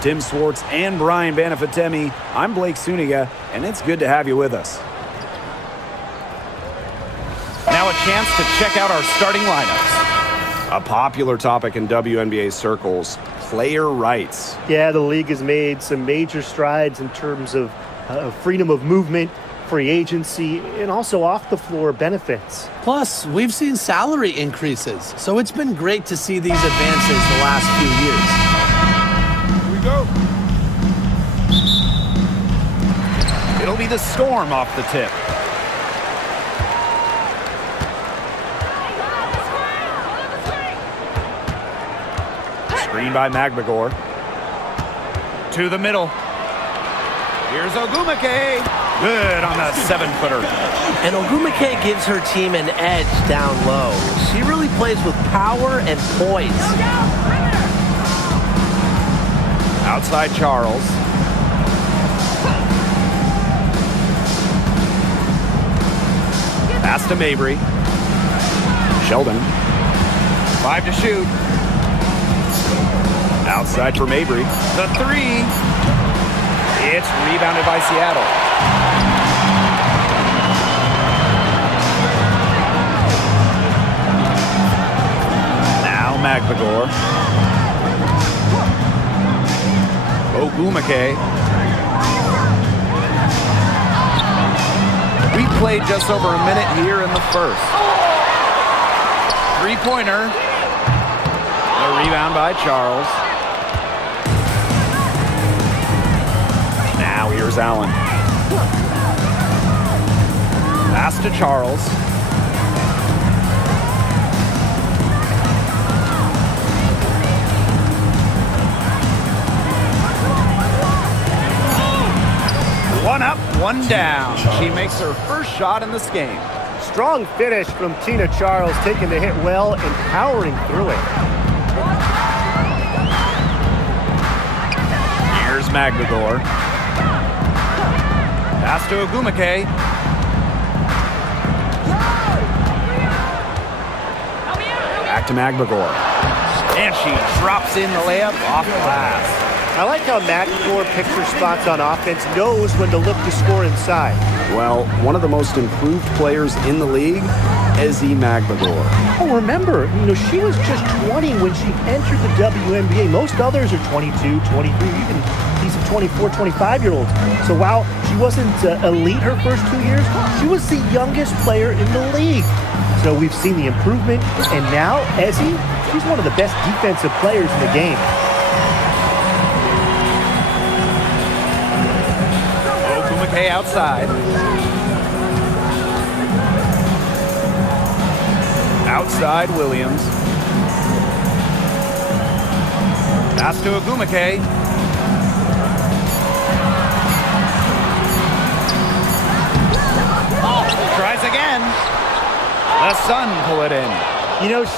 With Tim Swartz and Brian Banafitemi, I'm Blake Suniga, and it's good to have you with us. Now a chance to check out our starting lineups. A popular topic in WNBA circles, player rights. Yeah, the league has made some major strides in terms of freedom of movement, free agency, and also off-the-floor benefits. Plus, we've seen salary increases, so it's been great to see these advances the last few years. Here we go. It'll be the Storm off the tip. Screen by Magbagor. To the middle. Here's Ogumake. Good on the 7-footer. And Ogumake gives her team an edge down low. She really plays with power and poise. Outside Charles. Pass to Mabry. Sheldon. 5 to shoot. Outside for Mabry. The 3. It's rebounded by Seattle. Now Magbagor. Ogumake. We played just over a minute here in the first. 3-pointer. The rebound by Charles. Now here's Allen. Pass to Charles. One up, one down. She makes her first shot in this game. Strong finish from Tina Charles, taking the hit well and powering through it. Here's Magbagor. Pass to Ogumake. Back to Magbagor. And she drops in the layup off glass. I like how Magbagor picks her spots on offense, knows when to look to score inside. Well, one of the most improved players in the league, Ezi Magbagor. Oh, remember, she was just 20 when she entered the WNBA. Most others are 22, 23, even decent 24, 25-year-olds. So while she wasn't elite her first 2 years, she was the youngest player in the league. So we've seen the improvement, and now Ezi, she's one of the best defensive players in the game. Ogumake outside. Outside Williams. Pass to Ogumake. Tries again. The Sun pull it in.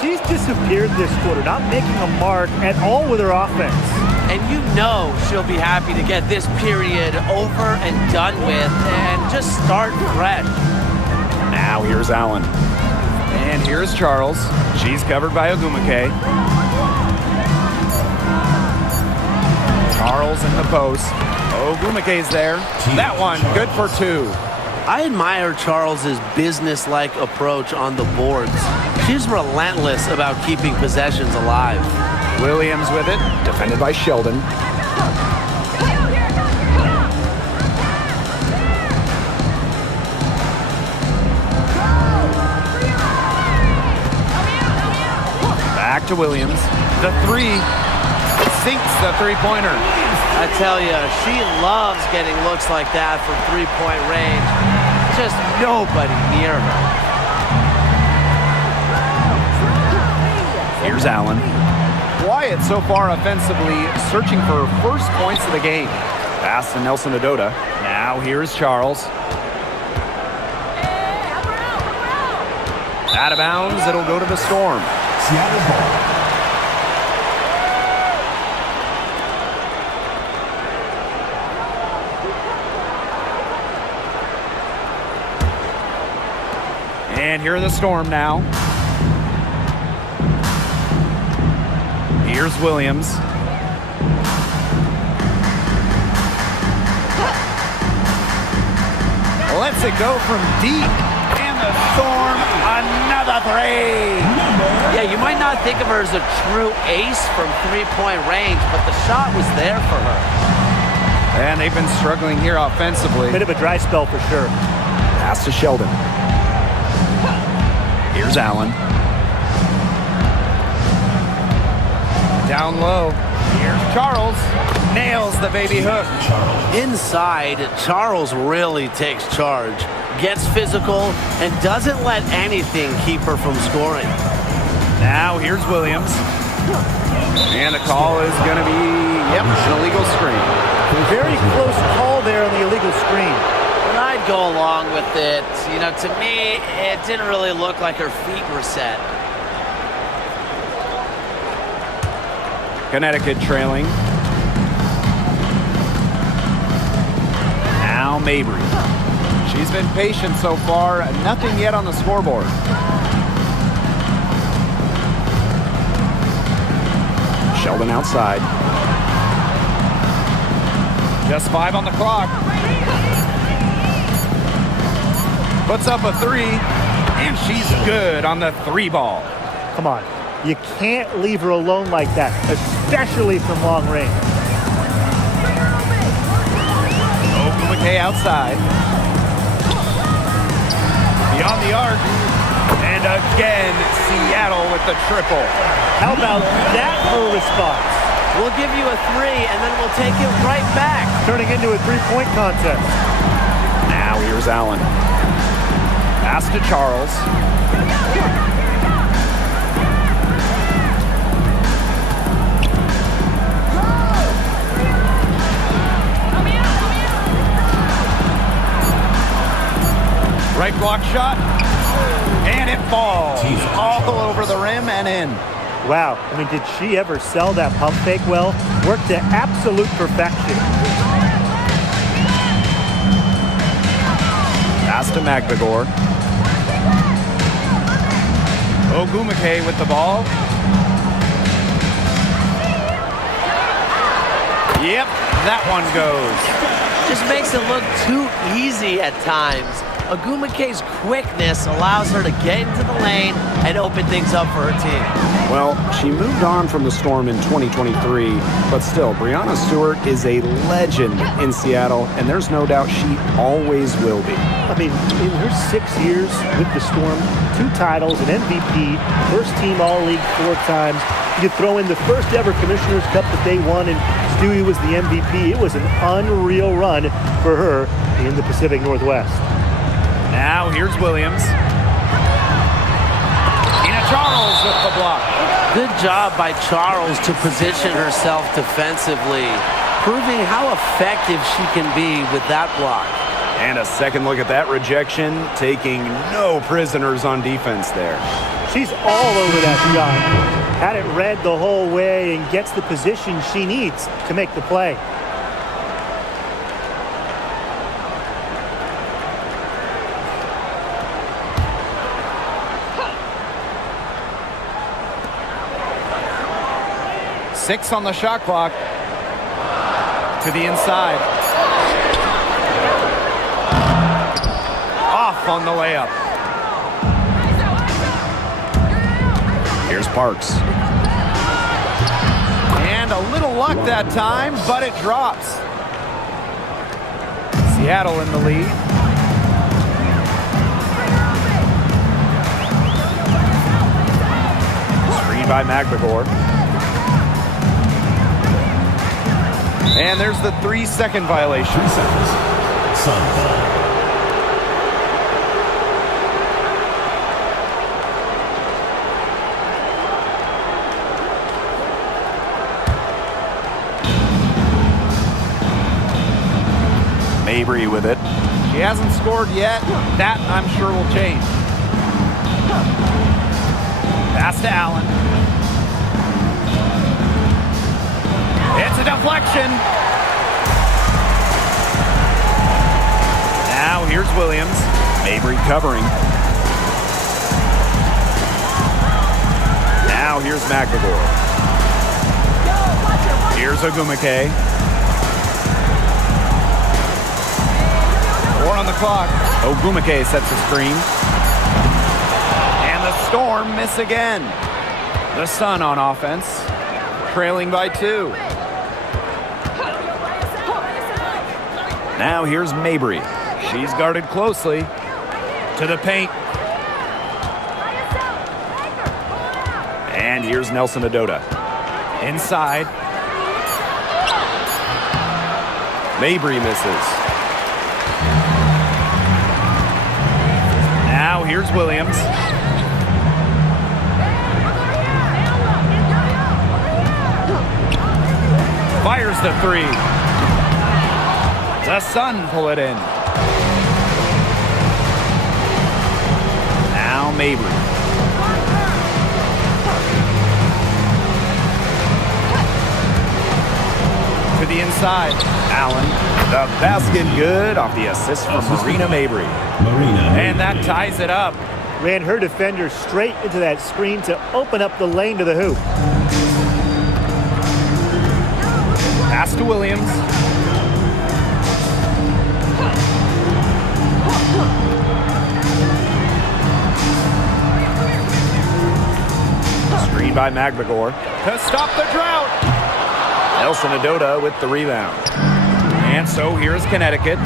She's disappeared this quarter, not making a mark at all with her offense. And she'll be happy to get this period over and done with and just start fresh. Now here's Allen. And here's Charles. She's covered by Ogumake. Charles in the post. Ogumake's there. That one, good for 2. I admire Charles's business-like approach on the boards. She's relentless about keeping possessions alive. Williams with it, defended by Sheldon. Back to Williams. The 3 sinks the 3-pointer. I tell you, she loves getting looks like that from 3-point range. Just nobody near her. Here's Allen. Quiet so far offensively, searching for first points of the game. Pass to Nelson Adota. Now here's Charles. Out of bounds, it'll go to the Storm. Seattle ball. And here are the Storm now. Here's Williams. Lets it go from deep. And the Storm, another three. Yeah, you might not think of her as a true ace from three-point range, but the shot was there for her. And they've been struggling here offensively. Bit of a dry spell for sure. Pass to Sheldon. Here's Allen. Down low. Here's Charles. Nails the baby hook. Inside, Charles really takes charge, gets physical, and doesn't let anything keep her from scoring. Now here's Williams. And the call is going to be, an illegal screen. Very close call there on the illegal screen. And I'd go along with it. You know, to me, it didn't really look like her feet were set. Connecticut trailing. Now Mabry. She's been patient so far. Nothing yet on the scoreboard. Sheldon outside. Just 5 on the clock. Puts up a 3, and she's good on the 3 ball. Come on. You can't leave her alone like that, especially from long range. McKay outside. Beyond the arc. And again, Seattle with the triple. How about that for a response? We'll give you a 3, and then we'll take it right back. Turning into a three-point contest. Now here's Allen. Pass to Charles. Right block shot, and it falls all over the rim and in. Wow, I mean, did she ever sell that pump fake well? Worked to absolute perfection. Pass to McBagor. Ogumake with the ball. Yep, that one goes. Just makes it look too easy at times. Ogumake's quickness allows her to get into the lane and open things up for her team. Well, she moved on from the Storm in 2023, but still, Breanna Stewart is a legend in Seattle, and there's no doubt she always will be. I mean, in her 6 years with the Storm, 2 titles, an MVP, first team All-League 4 times. You could throw in the first ever Commissioner's Cup that they won, and Stewie was the MVP. It was an unreal run for her in the Pacific Northwest. Now here's Williams. Ina Charles with the block. Good job by Charles to position herself defensively, proving how effective she can be with that block. And a second look at that rejection, taking no prisoners on defense there. She's all over that shot. Had it read the whole way and gets the position she needs to make the play. Six on the shot clock. To the inside. Off on the layup. Here's Parks. And a little luck that time, but it drops. Seattle in the lead. Screen by McBagor. And there's the 3-second violation. 3 seconds. Sun. Mabry with it. She hasn't scored yet. That, I'm sure, will change. Pass to Allen. It's a deflection. Now here's Williams. Mabry covering. Now here's McBagor. Here's Ogumake. 4 on the clock. Ogumake sets the screen. And the Storm miss again. The Sun on offense, trailing by 2. Now here's Mabry. She's guarded closely. To the paint. And here's Nelson Adota. Inside. Mabry misses. Now here's Williams. Fires the 3. The Sun pull it in. Now Mabry. To the inside. Allen. The basket good off the assist from Marina Mabry. And that ties it up. Ran her defender straight into that screen to open up the lane to the hoop. Pass to Williams. Screen by Magbagor to stop the drought. Nelson Adota with the rebound. And so here's Connecticut.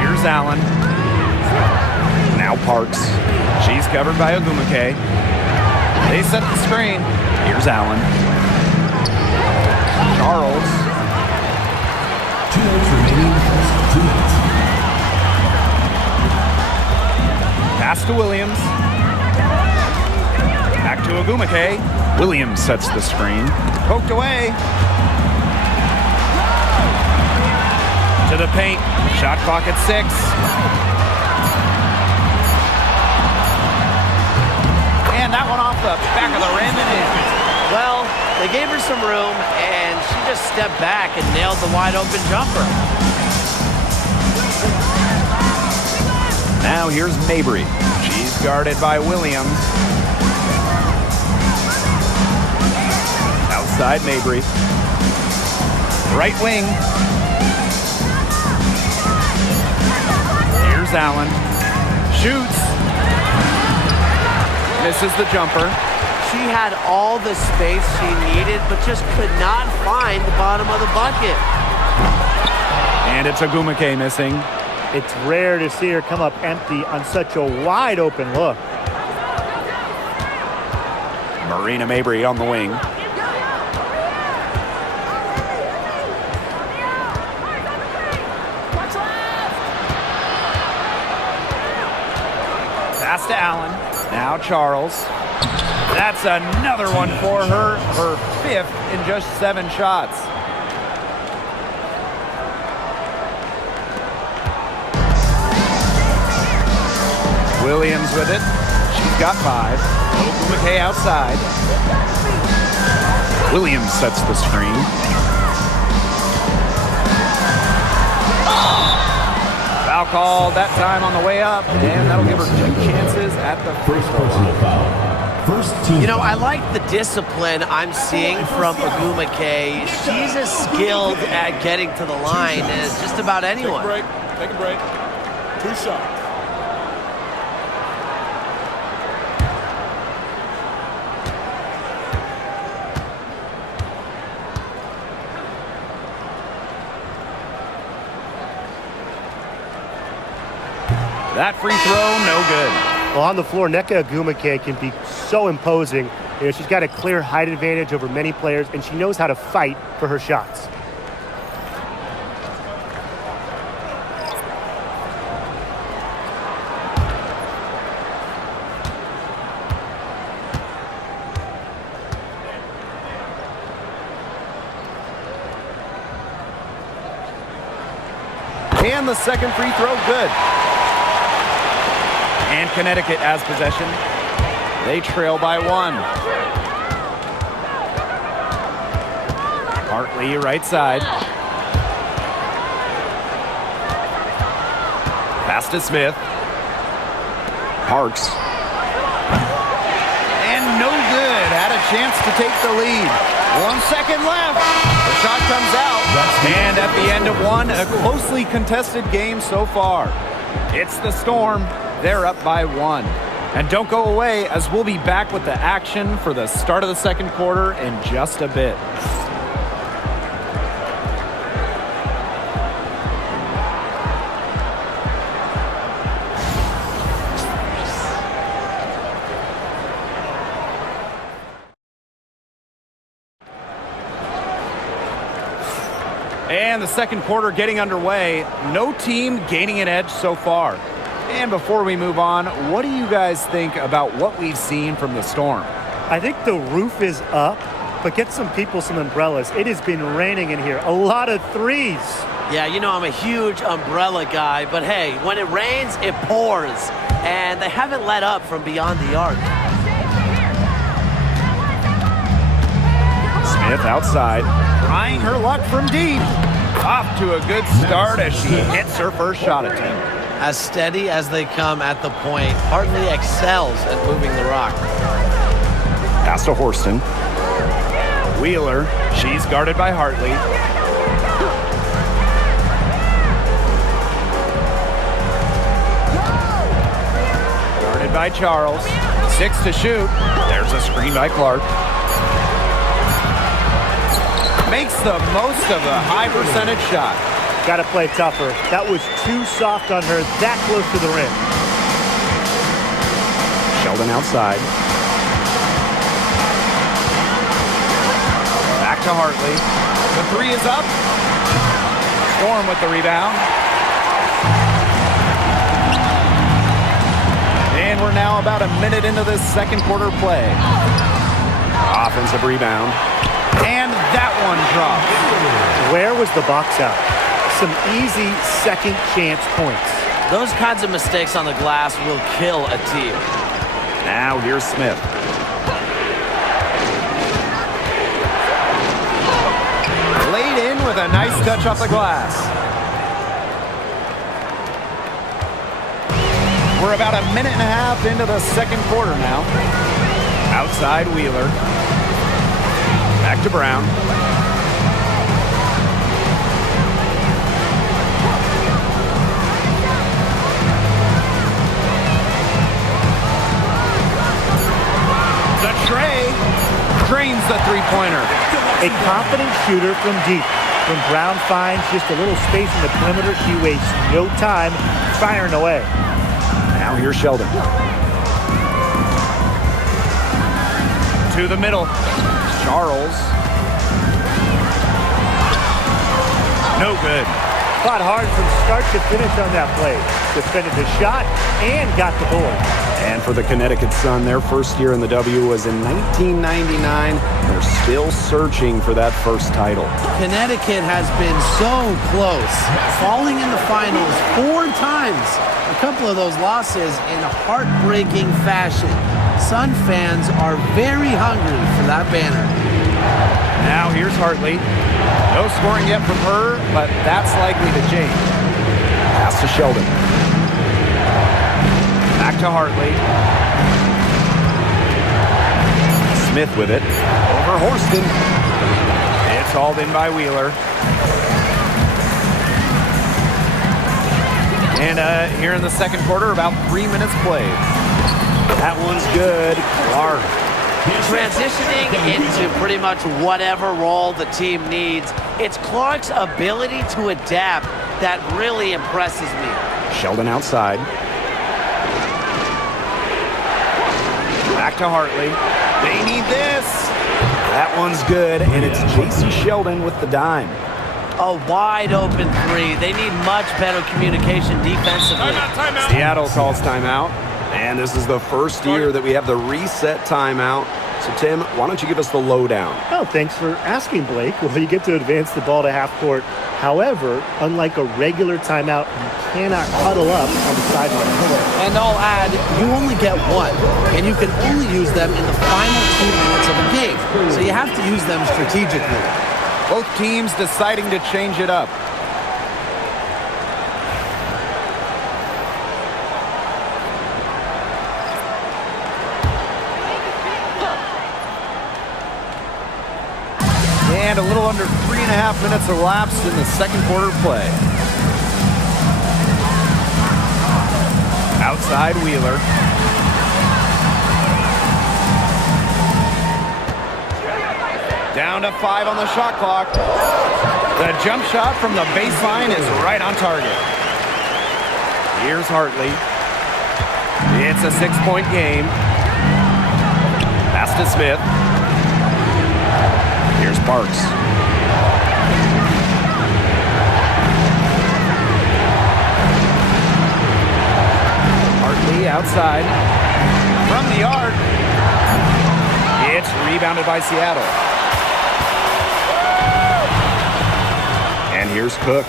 Here's Allen. Now Parks. She's covered by Ogumake. They set the screen. Here's Allen. Charles. 2 minutes remaining. 2 minutes. Pass to Williams. Back to Ogumake. Williams sets the screen. Poked away. To the paint. Shot clock at 6. And that one off the back of the rim and in. Well, they gave her some room, and she just stepped back and nailed the wide-open jumper. Now here's Mabry. She's guarded by Williams. Outside Mabry. Right wing. Here's Allen. Shoots. Misses the jumper. She had all the space she needed, but just could not find the bottom of the bucket. And it's Ogumake missing. It's rare to see her come up empty on such a wide open look. Marina Mabry on the wing. Pass to Allen. Now Charles. That's another one for her. Her 5th in just 7 shots. Williams with it. She's got 5. Ogumake outside. Williams sets the screen. Foul called that time on the way up, and that'll give her 2 chances at the First personal foul. First team. You know, I like the discipline I'm seeing from Ogumake. She's as skilled at getting to the line as just about anyone. Take a break. 2 shots. That free throw, no good. Well, on the floor, Nneka Ogumake can be so imposing. You know, she's got a clear height advantage over many players, and she knows how to fight for her shots. And the second free throw, good. And Connecticut has possession. They trail by 1. Hartley right side. Pass to Smith. Parks. And no good. Had a chance to take the lead. 1 second left. The shot comes out. And at the end of one, a closely contested game so far. It's the Storm. They're up by 1. And don't go away, as we'll be back with the action for the start of the second quarter in just a bit. And the second quarter getting underway. No team gaining an edge so far. And before we move on, what do you guys think about what we've seen from the Storm? I think the roof is up, but get some people some umbrellas. It has been raining in here. A lot of threes. Yeah, you know I'm a huge umbrella guy, but hey, when it rains, it pours. And they haven't let up from beyond the arc. Smith outside, trying her luck from deep. Off to a good start as she hits her first shot attempt. As steady as they come at the point, Hartley excels at moving the rock. Pass to Horston. Wheeler, she's guarded by Hartley. Guarded by Charles. 6 to shoot. There's a screen by Clark. Makes the most of a high percentage shot. Got to play tougher. That was too soft on her, that close to the rim. Sheldon outside. Back to Hartley. The three is up. Storm with the rebound. And we're now about a minute into this second quarter play. Offensive rebound. And that one dropped. Where was the box out? Some easy second chance points. Those kinds of mistakes on the glass will kill a team. Now here's Smith. Laid in with a nice touch off the glass. We're about a minute and a half into the second quarter now. Outside Wheeler. Back to Brown. The tray drains the three-pointer. A confident shooter from deep. When Brown finds just a little space in the perimeter, she wastes no time firing away. Now here's Sheldon. To the middle. Charles. No good. Fought hard from start to finish on that play. Defended the shot and got the board. And for the Connecticut Sun, their first year in the W was in 1999. They're still searching for that first title. Connecticut has been so close, falling in the finals 4 times. A couple of those losses in a heartbreaking fashion. Sun fans are very hungry for that banner. Now here's Hartley. No scoring yet from her, but that's likely to change. Pass to Sheldon. Back to Hartley. Smith with it. Over Horston. It's hauled in by Wheeler. And here in the second quarter, about 3 minutes played. That one's good. Clark. Transitioning into pretty much whatever role the team needs, it's Clark's ability to adapt that really impresses me. Sheldon outside. Back to Hartley. They need this. That one's good, and it's J.C. Sheldon with the dime. A wide open 3. They need much better communication defensively. Timeout. Seattle calls timeout. And this is the first year that we have the reset timeout. So, Tim, why don't you give us the lowdown? Oh, thanks for asking, Blake. Well, you get to advance the ball to half court. However, unlike a regular timeout, you cannot huddle up on the sideline. And I'll add, you only get 1, and you can only use them in the final 2 minutes of a game. So you have to use them strategically. Both teams deciding to change it up. And a little under 3.5 minutes elapsed in the second quarter play. Outside Wheeler. Down to 5 on the shot clock. The jump shot from the baseline is right on target. Here's Hartley. It's a 6-point game. Pass to Smith. Here's Parks. Hartley outside. From the arc. It's rebounded by Seattle. And here's Cook.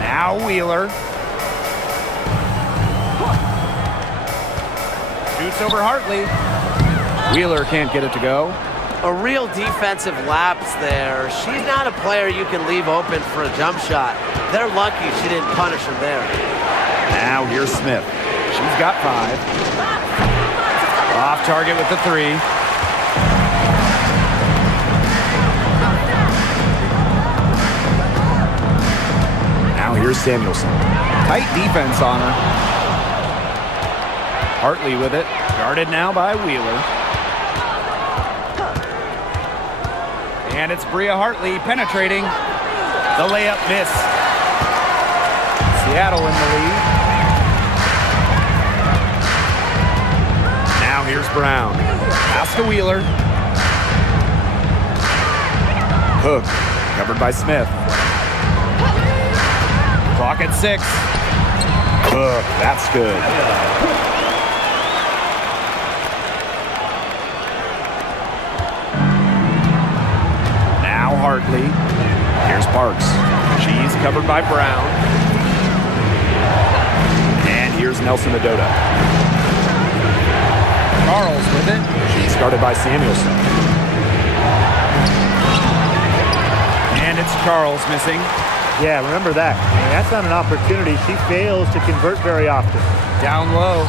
Now Wheeler. Shoots over Hartley. Wheeler can't get it to go. A real defensive lapse there. She's not a player you can leave open for a jump shot. They're lucky she didn't punish him there. Now here's Smith. She's got 5. Off target with the 3. Now here's Samuelson. Tight defense on her. Hartley with it. Guarded now by Wheeler. And it's Bria Hartley penetrating. The layup miss. Seattle in the lead. Now here's Brown. Pass to Wheeler. Cook, covered by Smith. Clock at 6. Cook, that's good. Now Hartley. Here's Parks. She's covered by Brown. And here's Nelson Adota. Charles with it. She's guarded by Samuelson. And it's Charles missing. Yeah, remember that. I mean, that's not an opportunity. She fails to convert very often. Down low.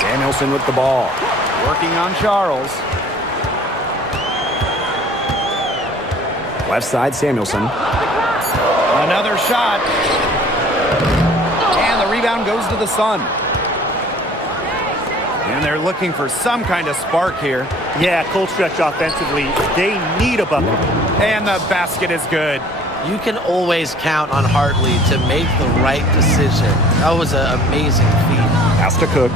Samuelson with the ball. Working on Charles. Left side, Samuelson. Another shot. And the rebound goes to the Sun. And they're looking for some kind of spark here. Yeah, cold stretch offensively. They need a bucket. And the basket is good. You can always count on Hartley to make the right decision. That was an amazing feat. Pass to Cook.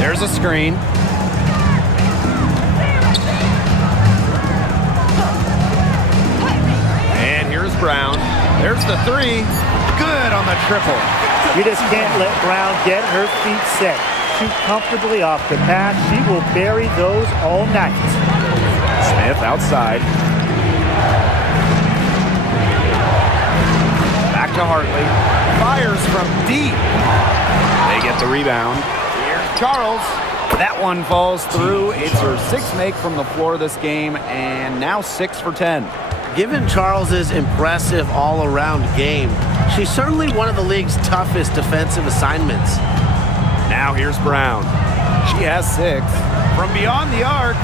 There's a screen. And here's Brown. There's the 3. Good on the triple. You just can't let Brown get her feet set. Shoot comfortably off the pass. She will bury those all night. Smith outside. Back to Hartley. Fires from deep. They get the rebound. Here's Charles. That one falls through. It's her 6th make from the floor this game, and now 6 for 10. Given Charles's impressive all-around game, she's certainly one of the league's toughest defensive assignments. Now here's Brown. She has 6. From beyond the arc.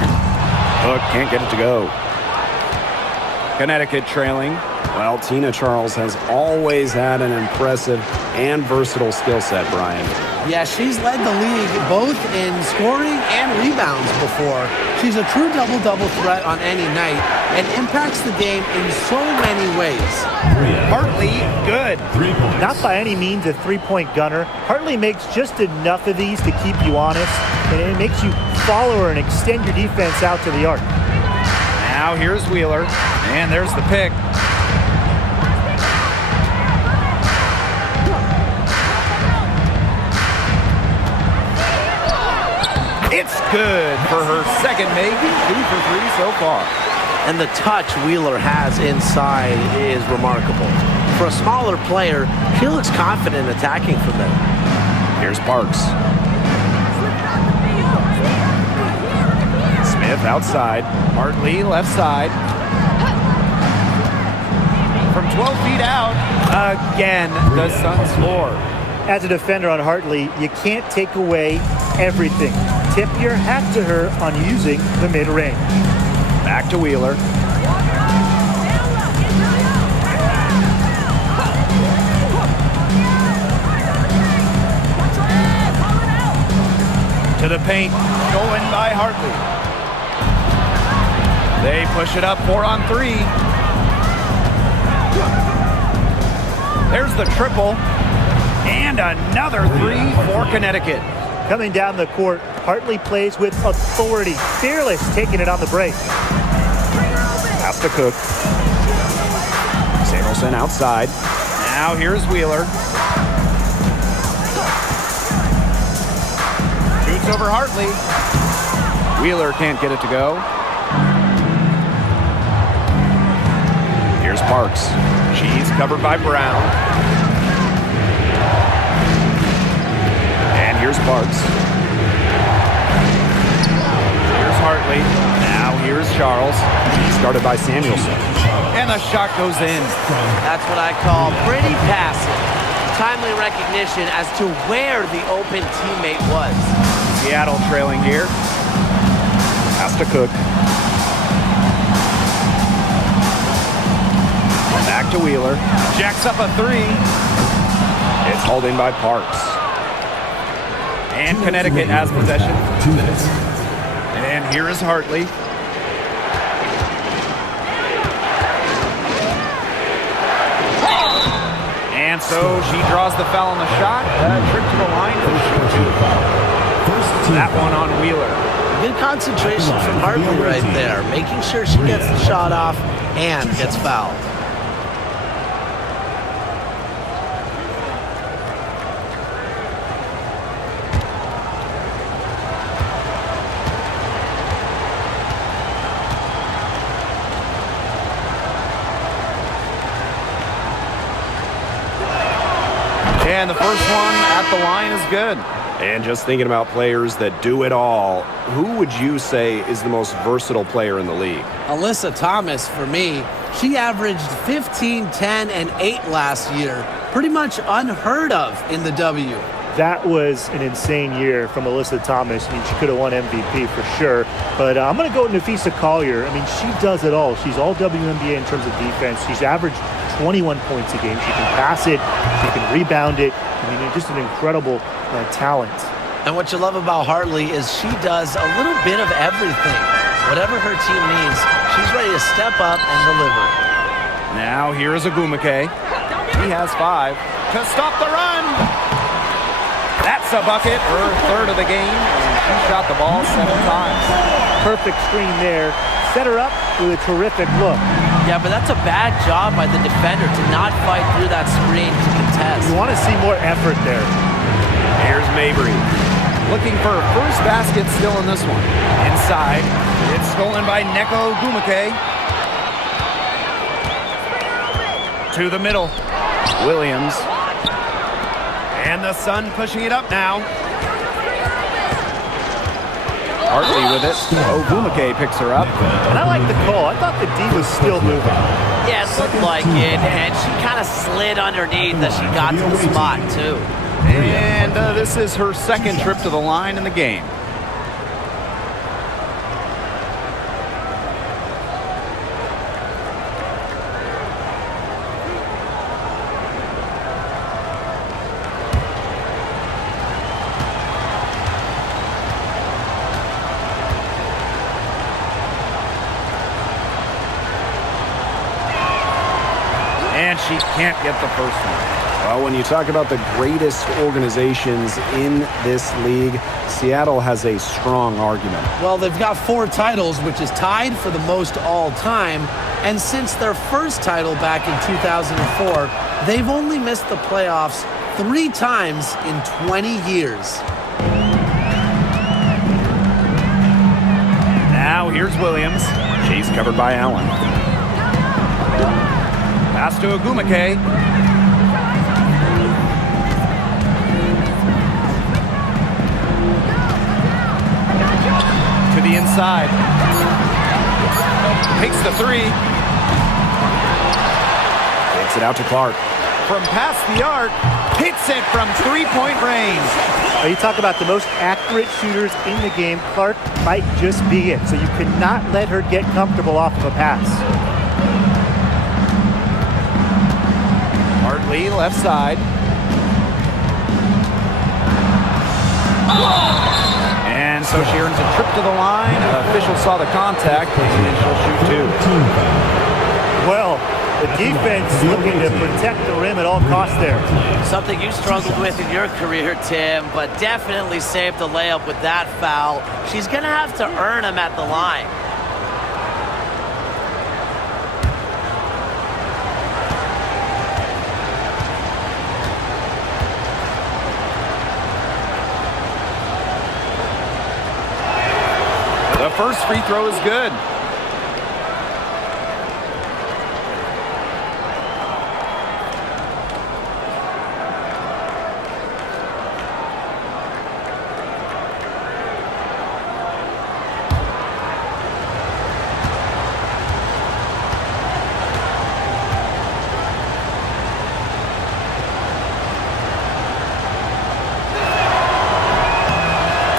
Hook can't get it to go. Connecticut trailing. Well, Tina Charles has always had an impressive and versatile skill set, Brian. Yeah, she's led the league both in scoring and rebounds before. She's a true double-double threat on any night and impacts the game in so many ways. Hartley, good. 3 points. Not by any means a three-point gunner. Hartley makes just enough of these to keep you honest, and it makes you follow her and extend your defense out to the arc. Now here's Wheeler, and there's the pick. It's good for her 2nd make, 2 for 3 so far. And the touch Wheeler has inside is remarkable. For a smaller player, she looks confident attacking from there. Here's Parks. Smith outside. Hartley left side. From 12 feet out, again, the Suns score. As a defender on Hartley, you can't take away everything. Tip your hat to her on using the mid-range. Back to Wheeler. To the paint, stolen by Hartley. They push it up 4-on-3. There's the triple. And another three for Connecticut. Coming down the court, Hartley plays with authority. Fearless, taking it on the break. Pass to Cook. Samuelson outside. Now here's Wheeler. Shoots over Hartley. Wheeler can't get it to go. Here's Parks. She's covered by Brown. And here's Parks. Here's Hartley. Now here's Charles. He's guarded by Samuelson. And the shot goes in. That's what I call pretty passive. Timely recognition as to where the open teammate was. Seattle trailing here. Pass to Cook. Back to Wheeler. Jacks up a three. It's hauled in by Parks. And Connecticut has possession. 2 minutes. And here is Hartley. And so she draws the foul on the shot. Trip to the line. That one on Wheeler. Good concentration from Hartley right there, making sure she gets the shot off and gets fouled. And the first one at the line is good. And just thinking about players that do it all, who would you say is the most versatile player in the league? Alyssa Thomas, for me, she averaged 15, 10, and 8 last year. Pretty much unheard of in the W. That was an insane year from Alyssa Thomas. I mean, she could have won MVP for sure. But I'm going to go with Nafisa Collier. I mean, she does it all. She's all WNBA in terms of defense. She's averaged 21 points a game. She can pass it. She can rebound it. I mean, just an incredible talent. And what you love about Hartley is she does a little bit of everything. Whatever her team needs, she's ready to step up and deliver. Now here is Agumake. He has 5 to stop the run. That's a bucket, her third of the game, and she shot the ball 7 times. Perfect screen there. Set her up with a terrific look. Yeah, but that's a bad job by the defender to not fight through that screen to contest. You want to see more effort there. Here's Mabry. Looking for her first basket still in this one. Inside. It's stolen by Neko Agumake. To the middle. Williams. And the Sun pushing it up now. Hartley with it. Agumake picks her up. And I like the call. I thought the D was still moving. Yeah, it looked like it, and she kind of slid underneath as she got to the spot, too. And this is her second trip to the line in the game. And she can't get the first one. Well, when you talk about the greatest organizations in this league, Seattle has a strong argument. Well, they've got 4 titles, which is tied for the most all time. And since their first title back in 2004, they've only missed the playoffs 3 times in 20 years. Now here's Williams. She's covered by Allen. Pass to Agumake. To the inside. Takes the 3. Takes it out to Clark. from past the arc. Hits it from three-point range. You talk about the most accurate shooters in the game. Clark might just be it. So you cannot let her get comfortable off of a pass. Hartley, left side. And so she earns a trip to the line. Officials saw the contact, and she'll shoot two. Well, the defense looking to protect the rim at all costs there. Something you struggled with in your career, Tim, but definitely saved the layup with that foul. She's going to have to earn them at the line. The first free throw is good.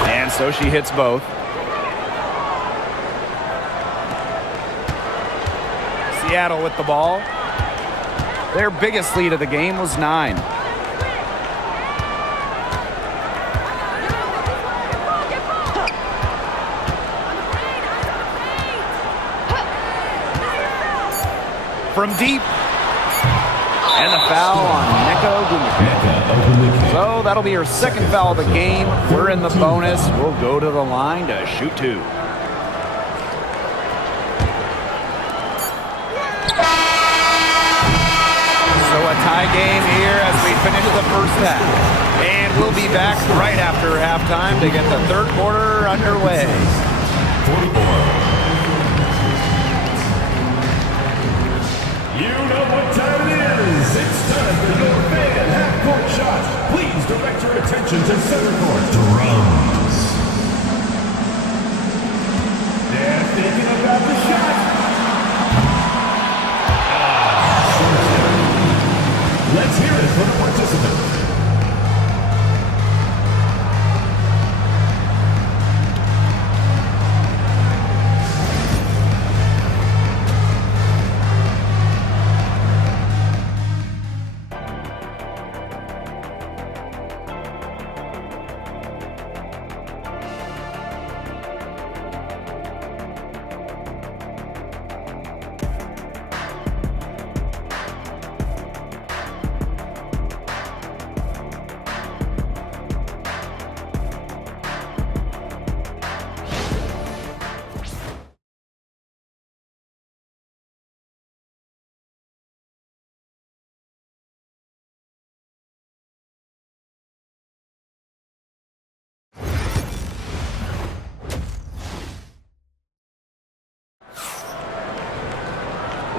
And so she hits both. Seattle with the ball. Their biggest lead of the game was 9. From deep. And the foul on Neko Gumike. So that'll be her second foul of the game. We're in the bonus. We'll go to the line to shoot two. So a tie game here as we finish the first half. And we'll be back right after halftime to get the third quarter underway. 44. You know what time it is. It's time for your fan half-court shots. Please direct your attention to center court. Drums. They're thinking about the shot. Let's hear it for the participants.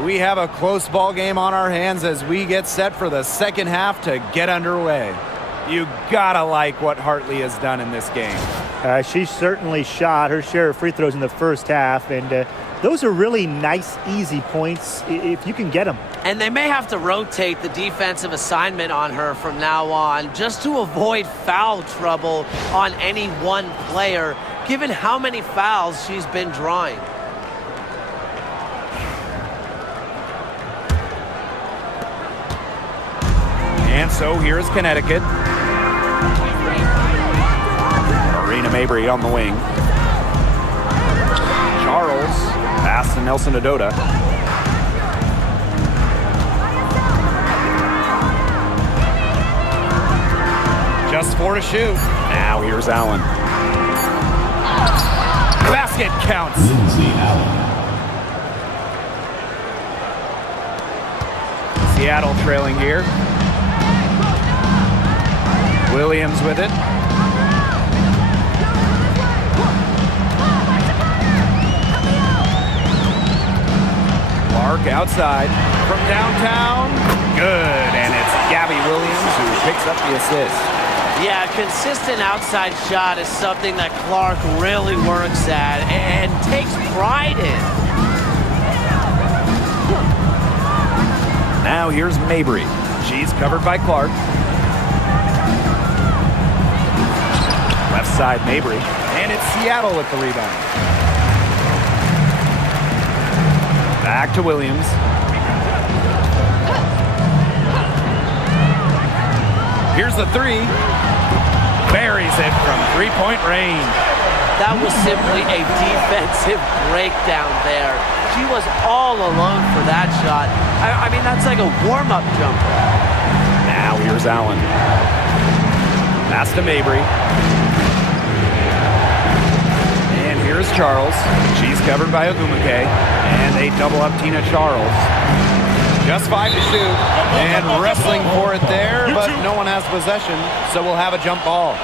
We have a close ball game on our hands as we get set for the second half to get underway. You gotta like what Hartley has done in this game. She certainly shot her share of free throws in the first half, and those are really nice, easy points if you can get them. And they may have to rotate the defensive assignment on her from now on just to avoid foul trouble on any one player, given how many fouls she's been drawing. And so here's Connecticut. Marina Mabry on the wing. Charles pass to Nelson Adota. Just 4 to shoot. Now here's Allen. Basket counts. Lindsay Allen. Seattle trailing here. Williams with it. Clark outside from downtown. Good, and it's Gabby Williams who picks up the assist. Yeah, a consistent outside shot is something that Clark really works at and takes pride in. Now here's Mabry. She's covered by Clark. Left side, Mabry. And it's Seattle with the rebound. Back to Williams. Here's the three. Buries it from three-point range. That was simply a defensive breakdown there. She was all alone for that shot. I mean, that's like a warm-up jumper. Now here's Allen. Pass to Mabry. And here's Charles. She's covered by Ogumake. And they double up Tina Charles. Just 5 to shoot. And wrestling for it there, but no one has possession, so we'll have a jump ball.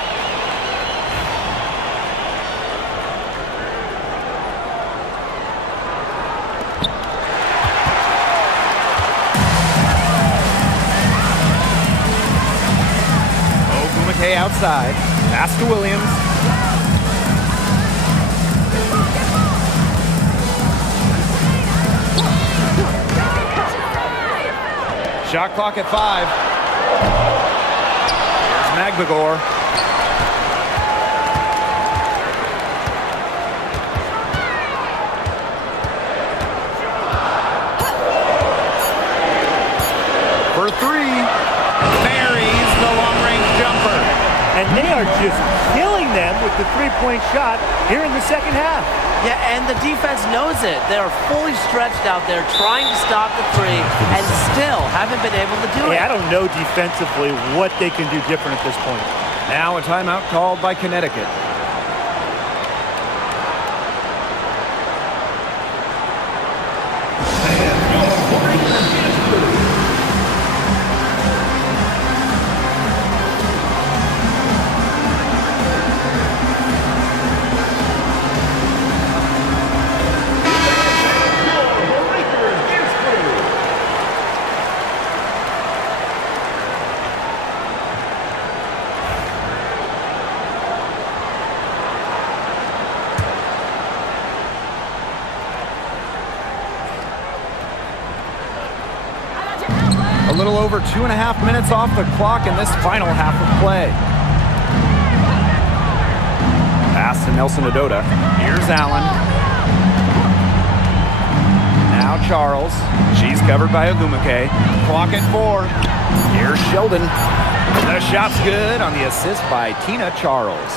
Ogumake outside. Pass to Williams. Shot clock at 5. Here's Magbagor. For 3. Buries the long-range jumper. And they are just killing them with the three-point shot here in the second half. Yeah, and the defense knows it. They're fully stretched out there trying to stop the three and still haven't been able to do it. I don't know defensively what they can do different at this point. Now a timeout called by Connecticut. A little over 2.5 minutes off the clock in this final half of play. Pass to Nelson Adota. Here's Allen. Now Charles. She's covered by Ogumake. Clock at 4. Here's Sheldon. The shot's good on the assist by Tina Charles.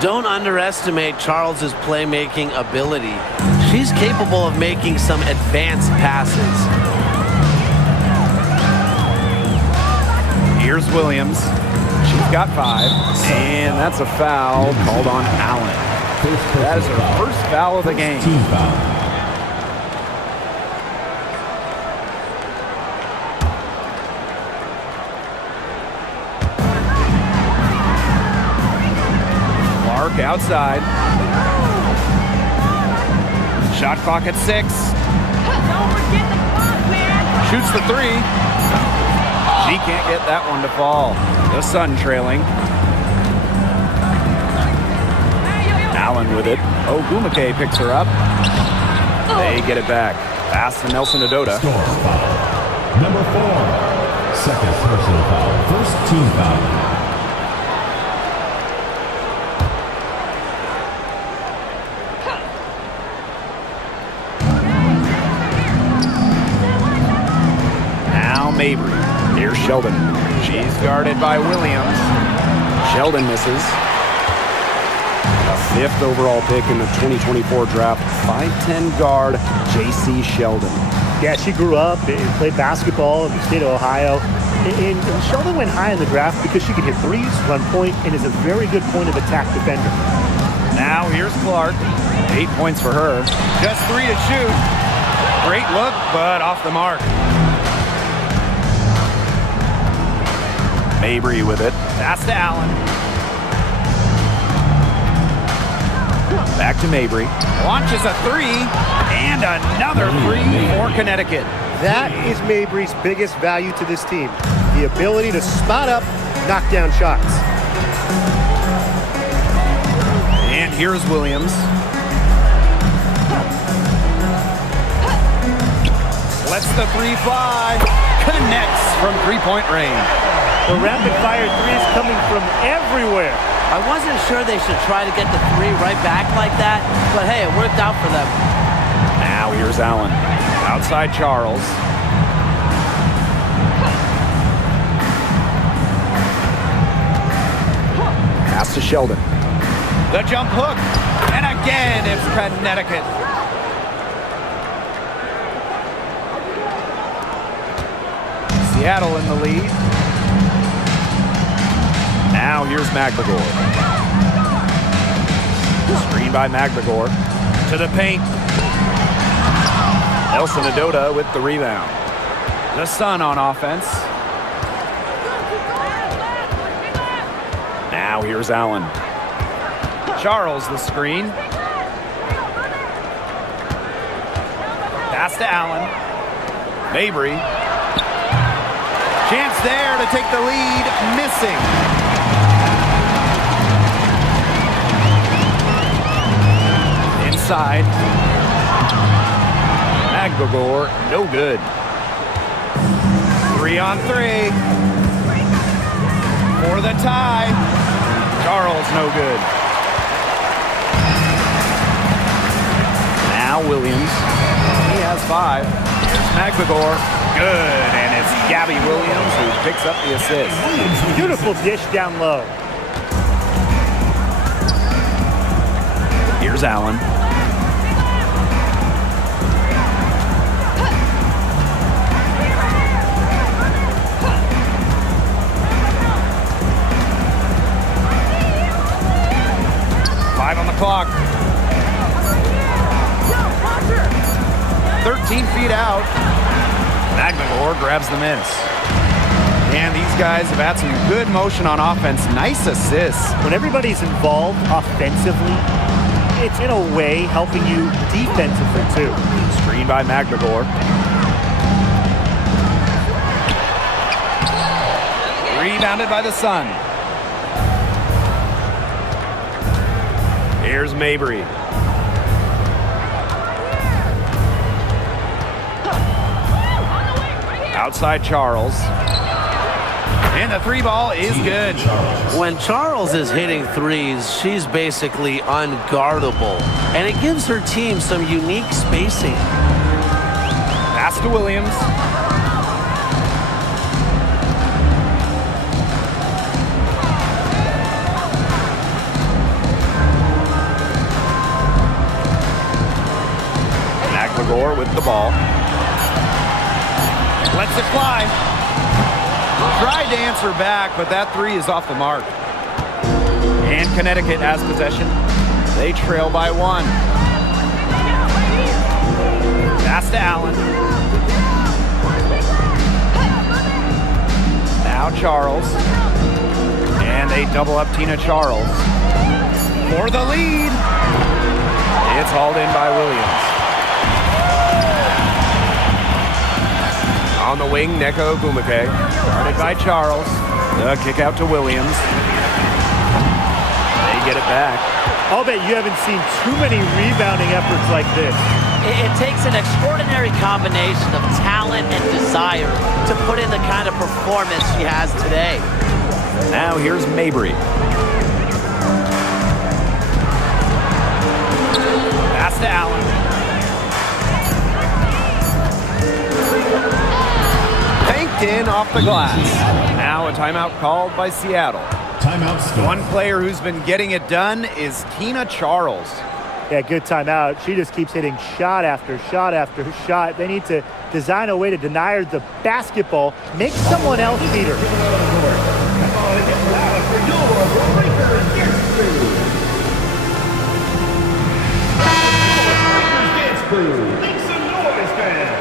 Don't underestimate Charles's playmaking ability. She's capable of making some advanced passes. Here's Williams. She's got 5. And that's a foul called on Allen. That is her first foul of the game. Team foul. Clark outside. Shot clock at 6. Shoots the 3. She can't get that one to fall. The Sun trailing. Allen with it. Ogumake picks her up. They get it back. Pass to Nelson Adota. Score foul. Number 4. Second personal foul. First team foul. Mabry. Here's Sheldon. She's guarded by Williams. Sheldon misses. A 5th overall pick in the 2024 draft. 5'10" guard, J.C. Sheldon. Yeah, she grew up and played basketball in the state of Ohio. And Sheldon went high in the draft because she could hit threes, run point, and is a very good point of attack defender. Now here's Clark. 8 points for her. Just 3 to shoot. Great look, but off the mark. Mabry with it. Pass to Allen. Back to Mabry. Launches a 3. And another 3 for Connecticut. That is Mabry's biggest value to this team. The ability to spot up, knock down shots. And here's Williams. Lets the 3 fly. connects from three-point range. The rapid-fire threes coming from everywhere. I wasn't sure they should try to get the three right back like that, but hey, it worked out for them. Now here's Allen. Outside Charles. Pass to Sheldon. The jump hook. And again, it's Connecticut. Seattle in the lead. Now here's McGregor. Screen by McGregor. To the paint. Nelson Adota with the rebound. The Sun on offense. Now here's Allen. Charles the screen. Pass to Allen. Mabry. Chance there to take the lead. Missing. Inside. McGregor, no good. 3-on-3. For the tie. Charles, no good. Now Williams. He has 5. Here's McGregor. Good. And it's Gabby Williams who picks up the assist. Beautiful dish down low. Here's Allen. On the clock. 13 feet out. McGregor grabs the miss. And these guys have had some good motion on offense. Nice assists. When everybody's involved offensively, it's in a way helping you defensively too. Screen by McGregor. Rebounded by the Sun. Here's Mabry. Outside Charles. And the 3 ball is good. When Charles is hitting threes, she's basically unguardable, and it gives her team some unique spacing. Pass to Williams. McGregor with the ball. Lets it fly. Tried to answer back, but that 3 is off the mark. And Connecticut has possession. They trail by 1. Pass to Allen. Now Charles. And they double up Tina Charles. For the lead. It's hauled in by Williams. On the wing, Neko Bumake. Guarded by Charles. The kick out to Williams. They get it back. I'll bet you haven't seen too many rebounding efforts like this. It takes an extraordinary combination of talent and desire to put in the kind of performance she has today. Now here's Mabry. Pass to Allen. Banked in off the glass. Now a timeout called by Seattle. Timeout start. One player who's been getting it done is Tina Charles. Yeah, good timeout. She just keeps hitting shot after shot after shot. They need to design a way to deny her the basketball. Make someone else beat her. Come on and get loud for your Breakers Dance Crew. Breakers Dance Crew. Make some noise, fans.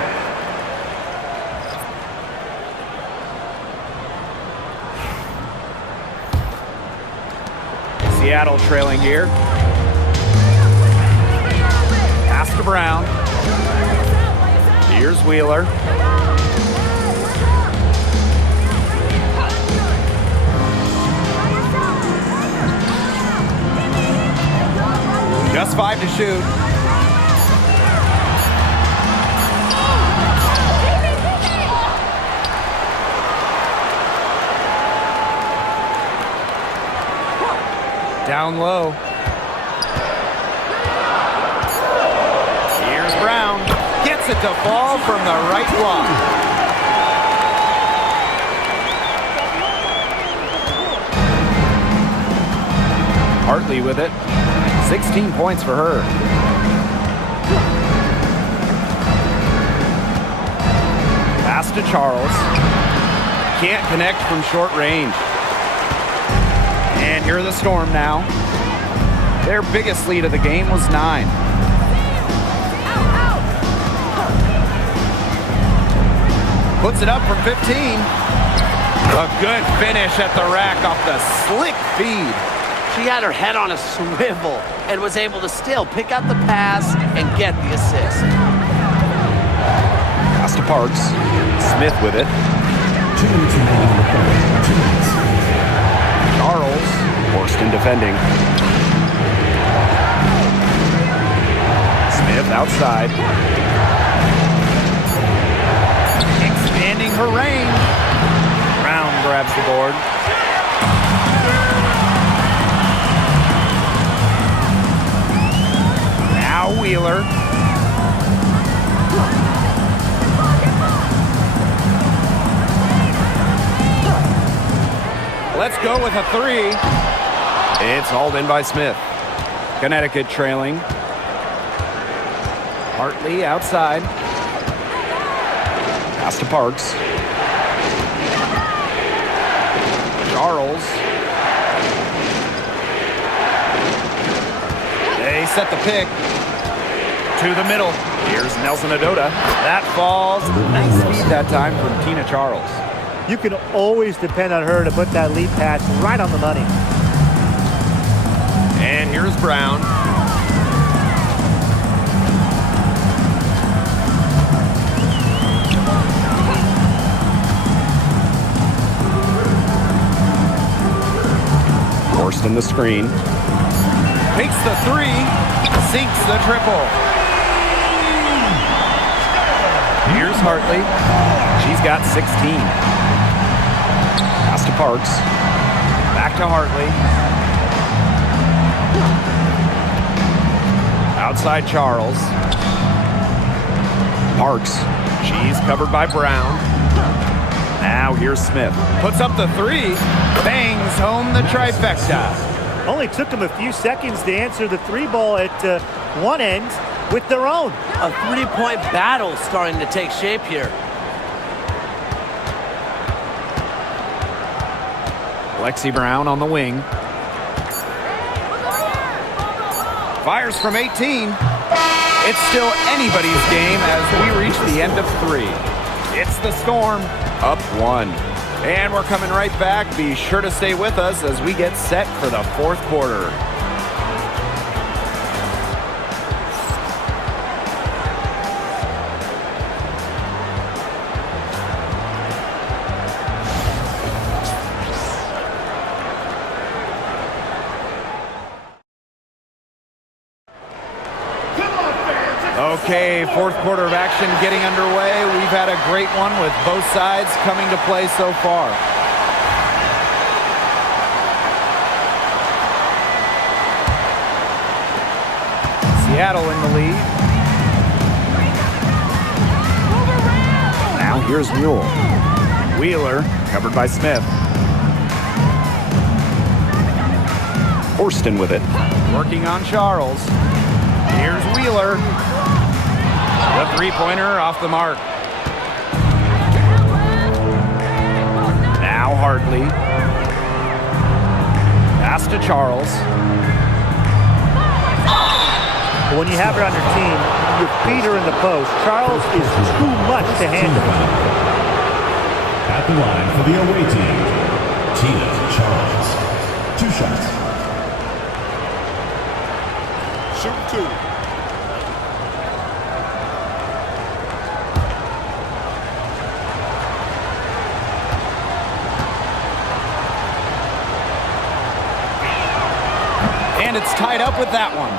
Seattle trailing here. Pass to Brown. Here's Wheeler. Just 5 to shoot. Down low. Here's Brown. Gets it to fall from the right block. Hartley with it. 16 points for her. Pass to Charles. Can't connect from short range. And here are the Storm now. Their biggest lead of the game was 9. Puts it up from 15. A good finish at the rack off the slick feed. She had her head on a swivel and was able to still pick out the pass and get the assist. Pass to Parks. Smith with it. Charles. Forced in defending. Smith outside. Expanding her range. Brown grabs the board. Now Wheeler. Let's go with a 3. It's hauled in by Smith. Connecticut trailing. Hartley outside. Pass to Parks. Charles. They set the pick. To the middle. Here's Nelson Adota. That falls. Nice speed that time from Tina Charles. You can always depend on her to put that lead pass right on the money. And here's Brown. Forced in the screen. Takes the 3. Sinks the triple. Here's Hartley. She's got 16. Pass to Parks. Back to Hartley. Outside Charles. Parks. She's covered by Brown. Now here's Smith. Puts up the 3. Bangs home the trifecta. Only took them a few seconds to answer the 3 ball at one end with their own. A 3-point battle starting to take shape here. Lexi Brown on the wing. Fires from 18. It's still anybody's game as we reach the end of 3. It's the Storm up 1. And we're coming right back. Be sure to stay with us as we get set for the 4th quarter. Okay, 4th quarter of action getting underway. We've had a great one with both sides coming to play so far. Seattle in the lead. Now here's Mule. Wheeler covered by Smith. Horston with it. Working on Charles. Here's Wheeler. The 3-pointer off the mark. Now Hartley. Pass to Charles. When you have her on your team, you feed her in the post. Charles is too much to handle. At the line for the away team, Tina Charles. 2 shots. Shoot 2. And it's tied up with that one.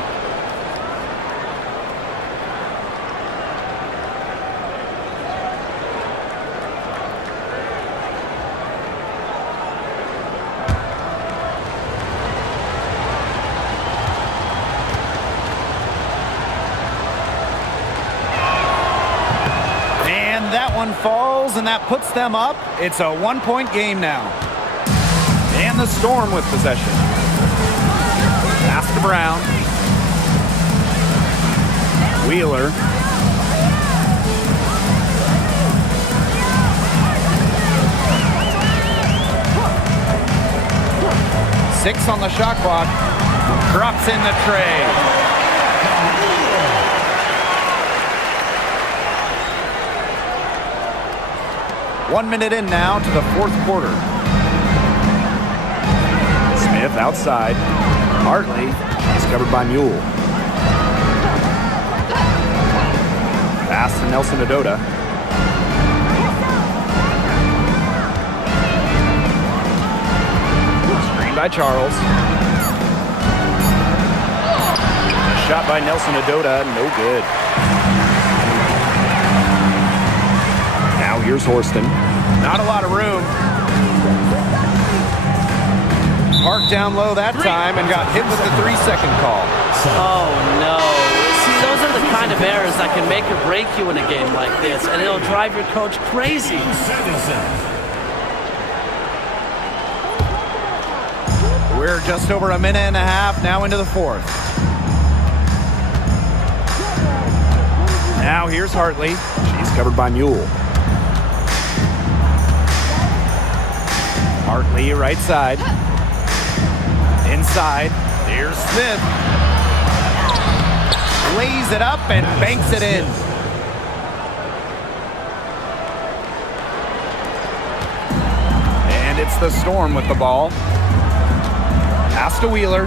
that one falls, and that puts them up. It's a one-point game now. And the Storm with possession. Pass to Brown. Wheeler. Six on the shot clock. Drops in the tray. One minute in now to the fourth quarter. Smith outside. Hartley is covered by Mule. Pass to Nelson Adota. Screen by Charles. A shot by Nelson Adota, no good. Now here's Horston. Not a lot of room. Parked down low that time and got hit with the 3-second call. Oh, no. See, those are the kind of errors that can make or break you in a game like this, and it'll drive your coach crazy. We're just over a minute and a half now into the fourth. Now here's Hartley. She's covered by Mule. Hartley right side. Inside. Here's Smith. Lays it up and banks it in. And it's the Storm with the ball. Pass to Wheeler.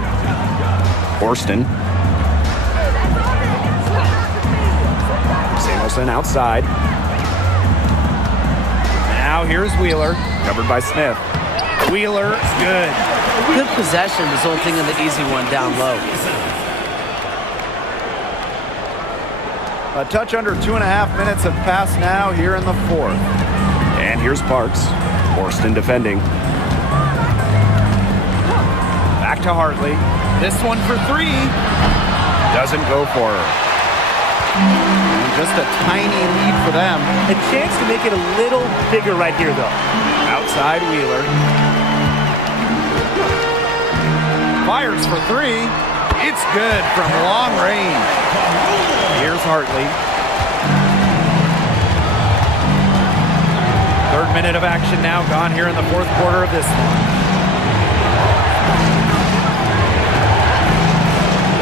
Horston. Samuelson outside. Now here's Wheeler. Covered by Smith. Wheeler, good. Good possession resulting in the easy one down low. A touch under 2.5 minutes have passed now here in the fourth. And here's Parks. Horston defending. Back to Hartley. This one for three. Doesn't go for her. And just a tiny lead for them. A chance to make it a little bigger right here, though. Outside Wheeler. Fires for three. It's good from long range. Here's Hartley. Third minute of action now gone here in the fourth quarter of this one.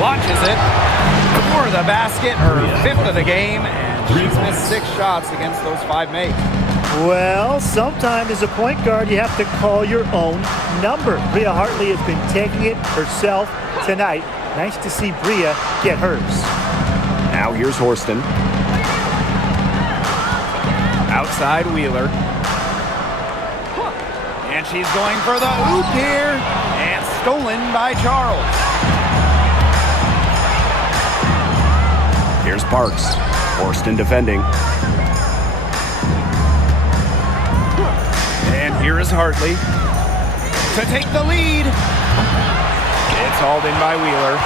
Launches it for the basket, her fifth of the game, and she's missed 6 shots against those 5 made. Well, sometimes as a point guard, you have to call your own number. Bria Hartley has been taking it herself tonight. Nice to see Bria get hers. Now here's Horston. Outside Wheeler. And she's going for the oop here. And stolen by Charles. Here's Parks. Horston defending. And here is Hartley to take the lead. It's hauled in by Wheeler.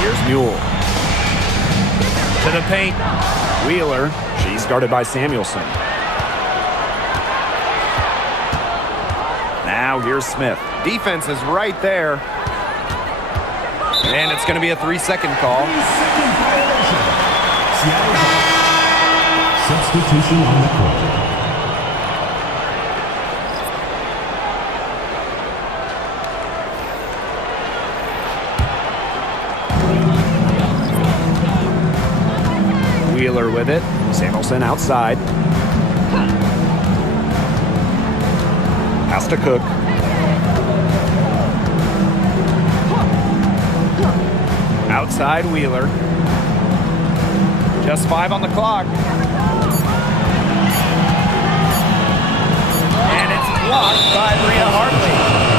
Here's Mule. To the paint. Wheeler. She's guarded by Samuelson. Now here's Smith. Defense is right there. And it's going to be a 3-second call. Substitution on the court. Wheeler with it. Samuelson outside. Pass to Cook. Outside Wheeler. Just 5 on the clock. And it's blocked by Bria Hartley.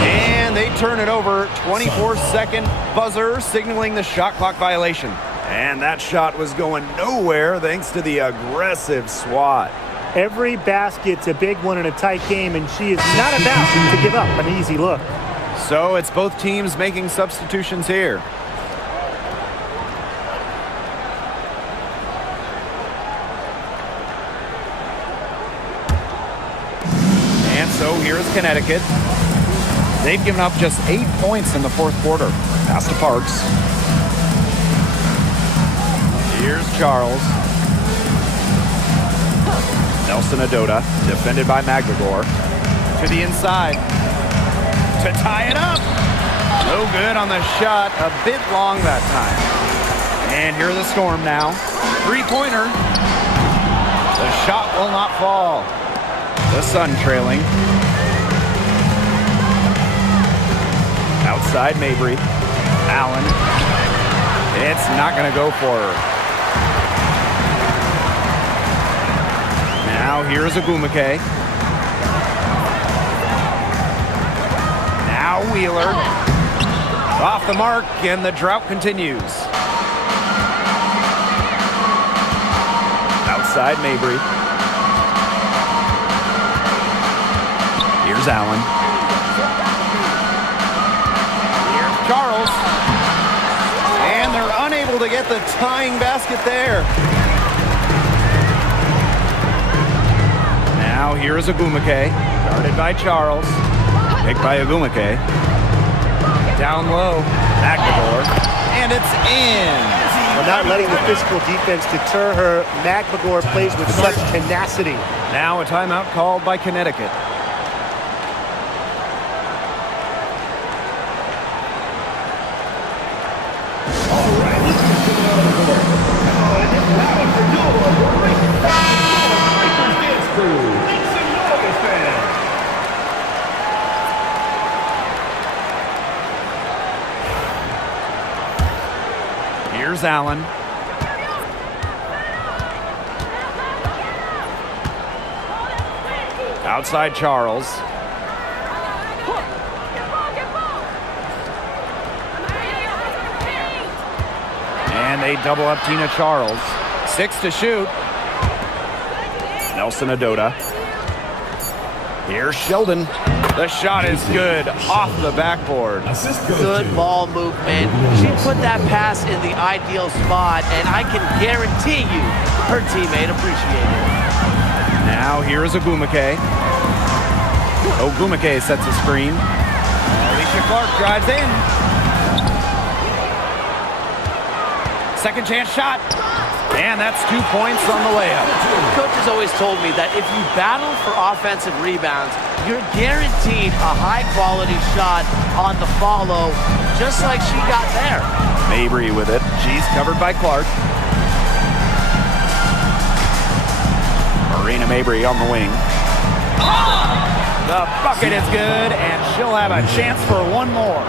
And they turn it over. 24-second buzzer signaling the shot clock violation. And that shot was going nowhere thanks to the aggressive swat. Every basket's a big one in a tight game, and she is not about to give up an easy look. So it's both teams making substitutions here. So here's Connecticut. They've given up just 8 points in the fourth quarter. Pass to Parks. Here's Charles. Nelson Adota, defended by Magdagor. To the inside. To tie it up. No good on the shot. A bit long that time. And here's the Storm now. Three-pointer. The shot will not fall. The Sun trailing. Outside Mabry. Allen. It's not going to go for her. Now here's Agumake. Now Wheeler. Off the mark, and the drought continues. Outside Mabry. Here's Allen. Here's Charles. And they're unable to get the tying basket there. Now here's Agumake. Guarded by Charles. Picked by Agumake. Down low. Magdagor. And it's in. Well, not letting the physical defense deter her. Magdagor plays with such tenacity. Now a timeout called by Connecticut. Here's Allen. Outside Charles. And they double up Tina Charles. 6 to shoot. Nelson Adota. Here's Sheldon. The shot is good off the backboard. Good ball movement. She put that pass in the ideal spot, and I can guarantee you her teammate appreciated it. Now here's Agumake. Agumake sets a screen. Alicia Clark drives in. Second chance shot. And that's 2 points on the layup. Coach has always told me that if you battle for offensive rebounds, you're guaranteed a high-quality shot on the follow, just like she got there. Mabry with it. She's covered by Clark. Marina Mabry on the wing. The bucket is good, and she'll have a chance for one more.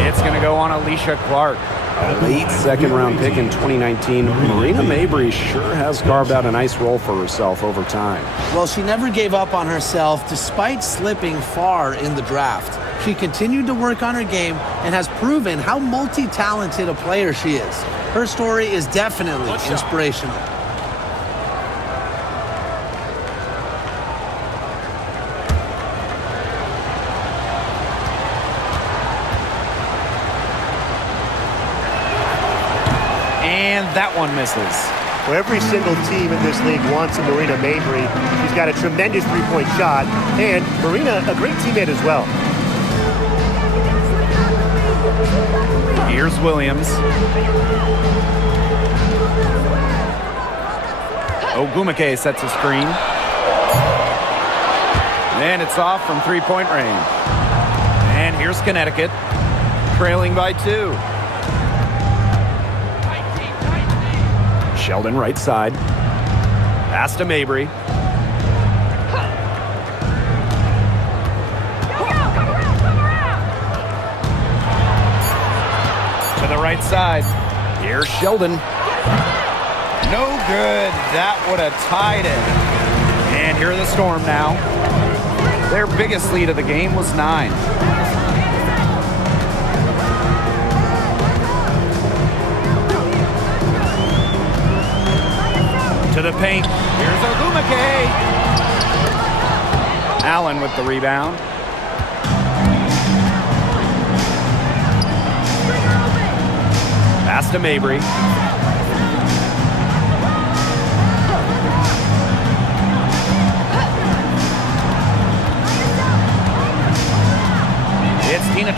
It's going to go on Alicia Clark. A late second-round pick in 2019, Marina Mabry sure has carved out a nice role for herself over time. Well, she never gave up on herself despite slipping far in the draft. She continued to work on her game and has proven how multi-talented a player she is. Her story is definitely inspirational. And that one misses. Well, every single team in this league wants a Marina Mabry. She's got a tremendous three-point shot, and Marina, a great teammate as well. Here's Williams. Agumake sets a screen. And it's off from three-point range. And here's Connecticut, trailing by 2. Sheldon right side. Pass to Mabry. To the right side. Here's Sheldon. No good. That would have tied it. And here are the Storm now. Their biggest lead of the game was 9. To the paint. Here's Agumake. Allen with the rebound. Pass to Mabry.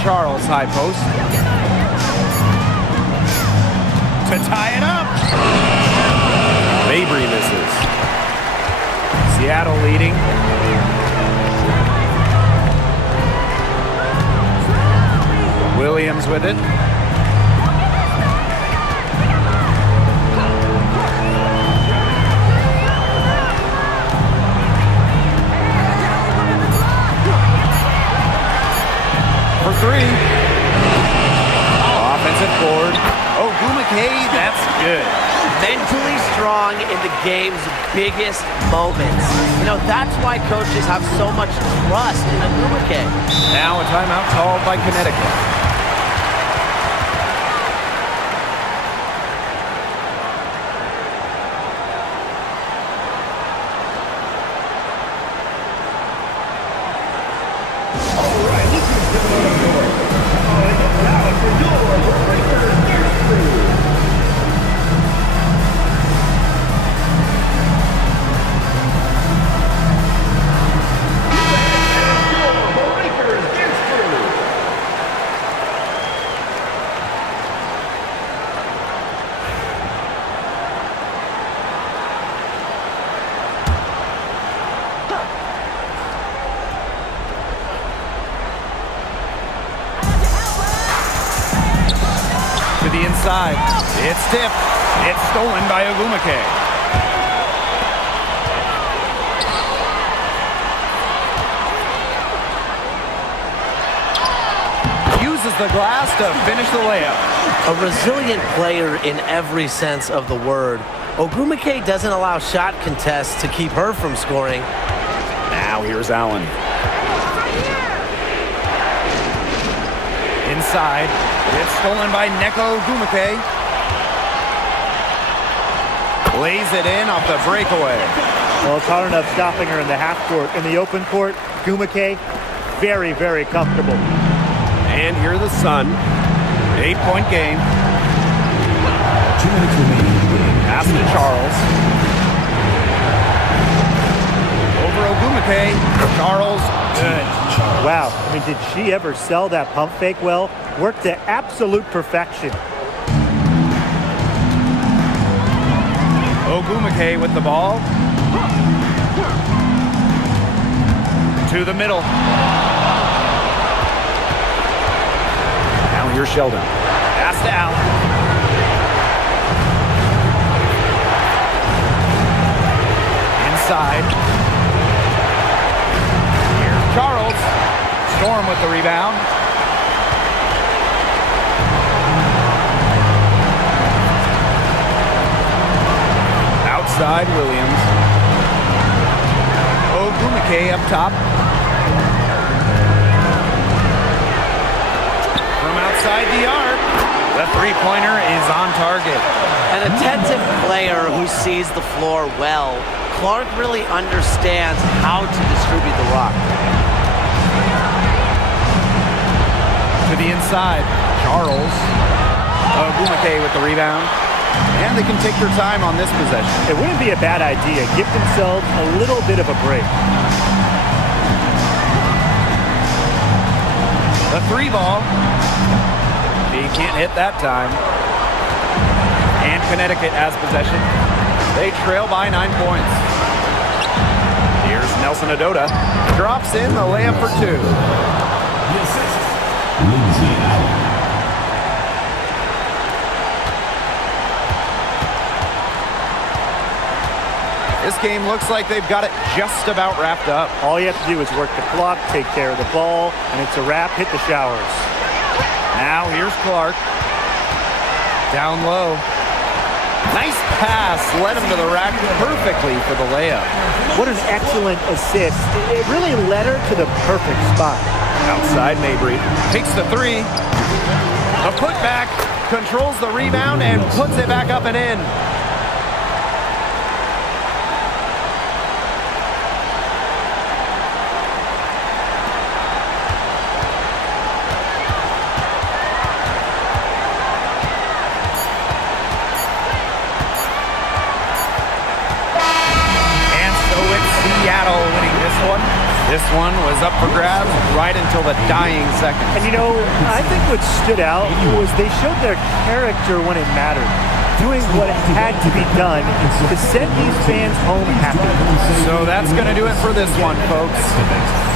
Charles, high post. To tie it up. Mabry misses. Seattle leading. Williams with it. For three. Offensive board. Oh, Gumake, that's good. Mentally strong in the game's biggest moments. You know, that's why coaches have so much trust in Gumake. Now a timeout called by Connecticut. Inside. It's tipped. It's stolen by Ogumake. Uses the glass to finish the layup. A resilient player in every sense of the word. Ogumake doesn't allow shot contests to keep her from scoring. Now here's Allen. Inside. It's stolen by Neko Ogumake. Lays it in off the breakaway. Well, it's hard enough stopping her in the half court. In the open court, Gumake, very, very comfortable. And here the Sun. 8-point game. 2 minutes remaining in the game. Pass to Charles. Over Ogumake. Charles, good. Wow, I mean, did she ever sell that pump fake well? Worked to absolute perfection. Ogumake with the ball. To the middle. Now here's Sheldon. Pass to Allen. Inside. Here's Charles. Storm with the rebound. Outside Williams. Ogumake up top. From outside the arc, the three-pointer is on target. An attentive player who sees the floor well. Clark really understands how to distribute the rock. To the inside, Charles. Ogumake with the rebound. And they can take their time on this possession. It wouldn't be a bad idea. Give themselves a little bit of a break. The three ball. He can't hit that time. And Connecticut has possession. They trail by 9 points. Here's Nelson Adota. Drops in the layup for two. The assist, Lindsay Allen. This game looks like they've got it just about wrapped up. All you have to do is work the clock, take care of the ball, and it's a wrap. Hit the showers. Now here's Clark. Down low. Nice pass. Led him to the rack perfectly for the layup. What an excellent assist. It really led her to the perfect spot. Outside Mabry. Takes the three. The putback. Controls the rebound and puts it back up and in. Seattle winning this one This one was up for grabs right until the dying seconds. And I think what stood out was they showed their character when it mattered, doing what had to be done to send these fans home happy. So that's going to do it for this one, folks.